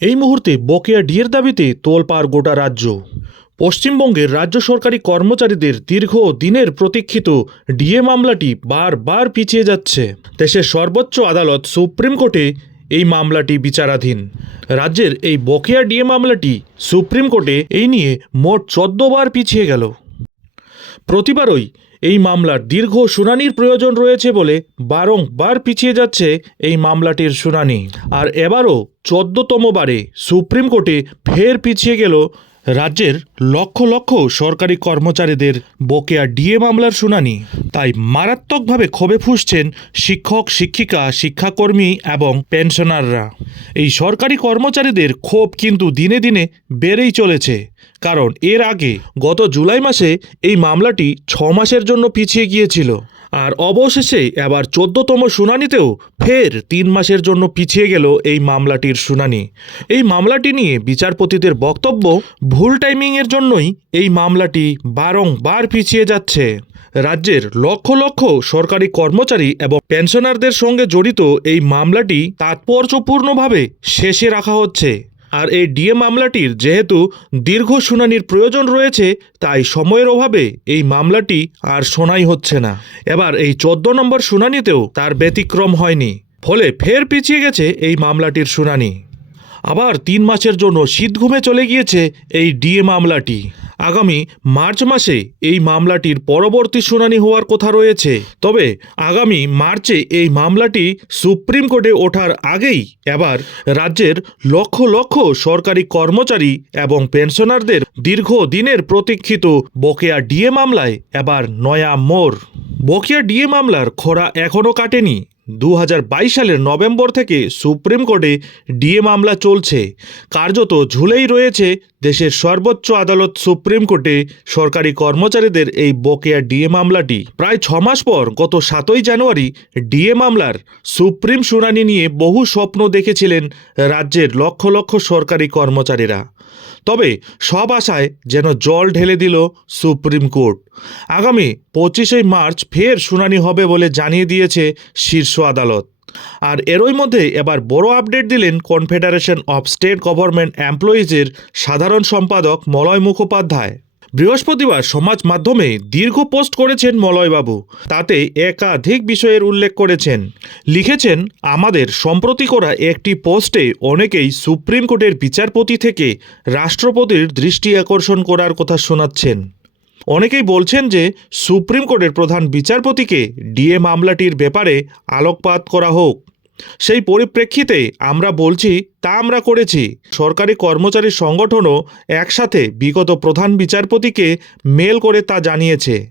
এই মুহূর্তে বকেয়া ডিয়ের দাবিতে তোলপাড় গোটা রাজ্য। পশ্চিমবঙ্গের রাজ্য সরকারি কর্মচারীদের দীর্ঘ দিনের প্রতীক্ষিত ডিএ মামলাটি বারবার পিছিয়ে যাচ্ছে। দেশের সর্বোচ্চ আদালত সুপ্রিম কোর্টে এই মামলাটি বিচারাধীন। রাজ্যের এই বকেয়া ডিএ মামলাটি সুপ্রিম কোর্টে এই নিয়ে মোট চোদ্দ বার পিছিয়ে গেল। প্রতিবারই এই মামলার দীর্ঘ শুনানির প্রয়োজন রয়েছে বলে বারংবার পিছিয়ে যাচ্ছে এই মামলাটির শুনানি। আর এবারও চোদ্দতম বারে সুপ্রিম কোর্টে ফের পিছিয়ে গেল রাজ্যের লক্ষ লক্ষ সরকারি কর্মচারীদের বকেয়া ডিএ মামলার শুনানি। তাই মারাত্মকভাবে ক্ষোভে ফুসছেন শিক্ষক, শিক্ষিকা, শিক্ষাকর্মী এবং পেনশনাররা। এই সরকারি কর্মচারীদের ক্ষোভ কিন্তু দিনে দিনে বেড়েই চলেছে। কারণ এর আগে গত জুলাই মাসে এই মামলাটি ছ মাসের জন্য পিছিয়ে গিয়েছিল। আর অবশেষে এবার চোদ্দতম শুনানিতেও ফের তিন মাসের জন্য পিছিয়ে গেল এই মামলাটির শুনানি। এই মামলাটি নিয়ে বিচারপতিদের বক্তব্য ভুল টাইমিংয়ের জন্যই এই মামলাটি বারংবার পিছিয়ে যাচ্ছে। রাজ্যের লক্ষ লক্ষ সরকারি কর্মচারী এবং পেনশনারদের সঙ্গে জড়িত এই মামলাটি তাৎপর্যপূর্ণভাবে শেষে রাখা হচ্ছে। আর এই ডিএ মামলাটির যেহেতু দীর্ঘ শুনানির প্রয়োজন রয়েছে, তাই সময়ের অভাবে এই মামলাটি আর শোনাই হচ্ছে না। এবার এই চোদ্দ নম্বর শুনানিতেও তার ব্যতিক্রম হয়নি, ফলে ফের পিছিয়ে গেছে এই মামলাটির শুনানি। আবার তিন মাসের জন্য শীতঘুমে চলে গিয়েছে এই ডিএ মামলাটি। আগামী মার্চ মাসে এই মামলাটির পরবর্তী শুনানি হওয়ার কথা রয়েছে। তবে আগামী মার্চে এই মামলাটি সুপ্রিম কোর্টে ওঠার আগেই এবার রাজ্যের লক্ষ লক্ষ সরকারি কর্মচারী এবং পেনশনারদের দীর্ঘ দিনের প্রতীক্ষিত বকেয়া ডিএ মামলায় এবার নয়া মোড়। বকেয়া ডিএ মামলার খরা এখনও কাটেনি। দু হাজার বাইশ সালের নভেম্বর থেকে সুপ্রিম কোর্টে ডিএ মামলা চলছে। কার্যত ঝুলেই রয়েছে দেশের সর্বোচ্চ আদালত সুপ্রিম কোর্টে সরকারি কর্মচারীদের এই বকেয়া ডিএ মামলাটি। প্রায় ছ মাস পর গত সাতই জানুয়ারি ডিএ মামলার সুপ্রিম শুনানি নিয়ে বহু স্বপ্ন দেখেছিলেন রাজ্যের লক্ষ লক্ষ সরকারি কর্মচারীরা। তবে সব আশায় যেন জল ঢেলে দিল সুপ্রিম কোর্ট। আগামী পঁচিশে মার্চ ফের শুনানি হবে বলে জানিয়ে দিয়েছে শীর্ষ আদালত। আর এরই মধ্যে এবার বড় আপডেট দিলেন কনফেডারেশন অফ স্টেট গভর্নমেন্ট এমপ্লয়িজের সাধারণ সম্পাদক মলয় মুখোপাধ্যায়। বৃহস্পতিবার সমাজ মাধ্যমে দীর্ঘ পোস্ট করেছেন মলয়বাবু। তাতে একাধিক বিষয়ের উল্লেখ করেছেন। লিখেছেন, আমাদের সম্প্রতি করা একটি পোস্টে অনেকেই সুপ্রিম কোর্টের বিচারপতি থেকে রাষ্ট্রপতির দৃষ্টি আকর্ষণ করার কথা শোনাচ্ছেন। অনেকেই বলছেন যে সুপ্রিম কোর্টের প্রধান বিচারপতিকে ডিএ মামলাটির ব্যাপারে আলোকপাত করা হোক। সেই পরিপ্রেক্ষিতে আমরা বলছি, তা আমরা করেছি। সরকারি কর্মচারী সংগঠনও একসাথে বিগত প্রধান বিচারপতিকে মেল করে তা জানিয়েছে।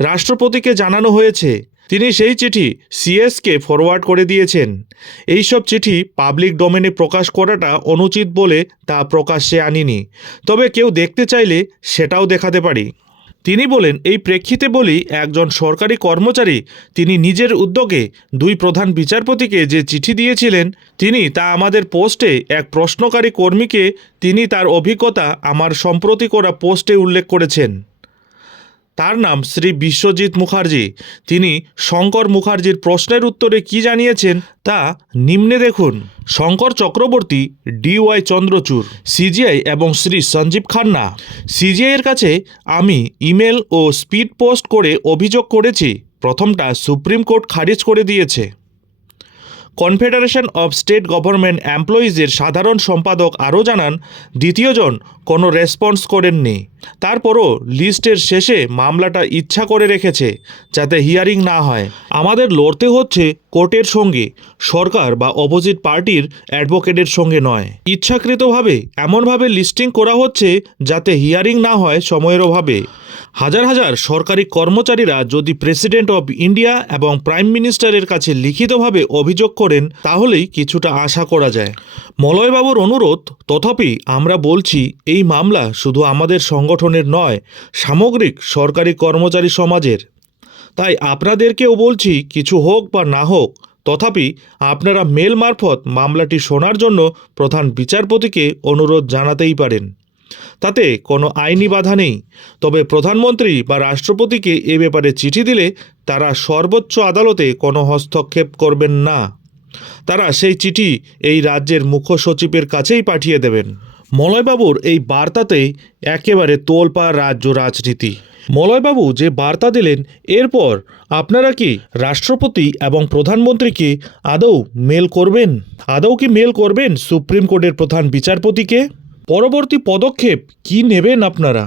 রাষ্ট্রপতিকে জানানো হয়েছে। তিনি সেই চিঠি সিএসকে ফরওয়ার্ড করে দিয়েছেন। এইসব চিঠি পাবলিক ডোমেনে প্রকাশ করাটা অনুচিত বলে তা প্রকাশ্যে আনিনি। তবে কেউ দেখতে চাইলে সেটাও দেখাতে পারি। তিনি বলেন, এই প্রেক্ষিতে বলি, একজন সরকারি কর্মচারী, তিনি নিজের উদ্যোগে দুই প্রধান বিচারপতিকে যে চিঠি দিয়েছিলেন, তিনি তা আমাদের পোস্টে এক প্রশ্নকারী কর্মীকে তিনি তার অভিজ্ঞতা আমার সম্প্রতি করা পোস্টে উল্লেখ করেছেন। তার নাম শ্রী বিশ্বজিৎ মুখার্জি। তিনি শঙ্কর মুখার্জির প্রশ্নের উত্তরে কি জানিয়েছেন তা নিম্নে দেখুন। শঙ্কর চক্রবর্তী ডিওয়াই চন্দ্রচূড় সিজিআই এবং শ্রী সঞ্জীব খান্না। সিজিআইয়ের কাছে আমি ইমেল ও স্পিড পোস্ট করে অভিযোগ করেছি। প্রথমটা সুপ্রিম কোর্ট খারিজ করে দিয়েছে। কনফেডারেশন অফ স্টেট গভর্নমেন্ট এমপ্লয়িজের সাধারণ সম্পাদক আরও জানান, দ্বিতীয়জন কোনো রেসপন্স করেননি। তারপরও লিস্টের শেষে মামলাটা ইচ্ছা করে রেখেছে, যাতে হিয়ারিং না হয়। আমাদের লড়তে হচ্ছে কোর্টের সঙ্গে, সরকার বা অপোজিট পার্টির অ্যাডভোকেটের সঙ্গে নয়। ইচ্ছাকৃতভাবে এমনভাবে লিস্টিং করা হচ্ছে যাতে হিয়ারিং না হয় সময়ের অভাবে। হাজার হাজার সরকারি কর্মচারীরা যদি প্রেসিডেন্ট অব ইন্ডিয়া এবং প্রাইম মিনিস্টারের কাছে লিখিতভাবে অভিযোগ করেন, তাহলেই কিছুটা আশা করা যায়। মলয়বাবুর অনুরোধ, তথাপি আমরা বলছি, এই মামলা শুধু আমাদের সংগঠনের নয়, সামগ্রিক সরকারি কর্মচারী সমাজের। তাই আপনাদেরকেও বলছি, কিছু হোক বা না হোক, তথাপি আপনারা মেল মারফত মামলাটি শোনার জন্য প্রধান বিচারপতিকে অনুরোধ জানাতেই পারেন। তাতে কোনো আইনি বাধা নেই। তবে প্রধানমন্ত্রী বা রাষ্ট্রপতিকে এ ব্যাপারে চিঠি দিলে তারা সর্বোচ্চ আদালতে কোনো হস্তক্ষেপ করবেন না। তারা সেই চিঠি এই রাজ্যের মুখ্য সচিবের কাছেই পাঠিয়ে দেবেন। মলয়বাবুর এই বার্তাতেই একেবারে তোলপাড় রাজ্য রাজনীতি। মলয়বাবু যে বার্তা দিলেন, এরপর আপনারা কি রাষ্ট্রপতি এবং প্রধানমন্ত্রীকে আদৌ মেল করবেন? আদৌ কি মেল করবেন সুপ্রিম কোর্টের প্রধান বিচারপতিকে? পরবর্তী পদক্ষেপ কি নেবেন আপনারা?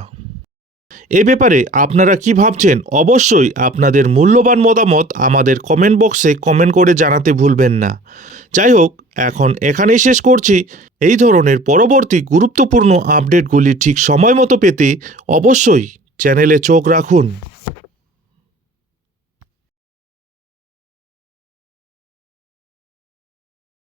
এ ব্যাপারে আপনারা কি ভাবছেন? অবশ্যই আপনাদের মূল্যবান মতামত আমাদের কমেন্ট বক্সে কমেন্ট করে জানাতে ভুলবেন না। যাই হোক, এখন এখানেই শেষ করছি। এই ধরনের পরবর্তী গুরুত্বপূর্ণ আপডেটগুলি ঠিক সময় মতো পেতে অবশ্যই চ্যানেলে চোখ রাখুন।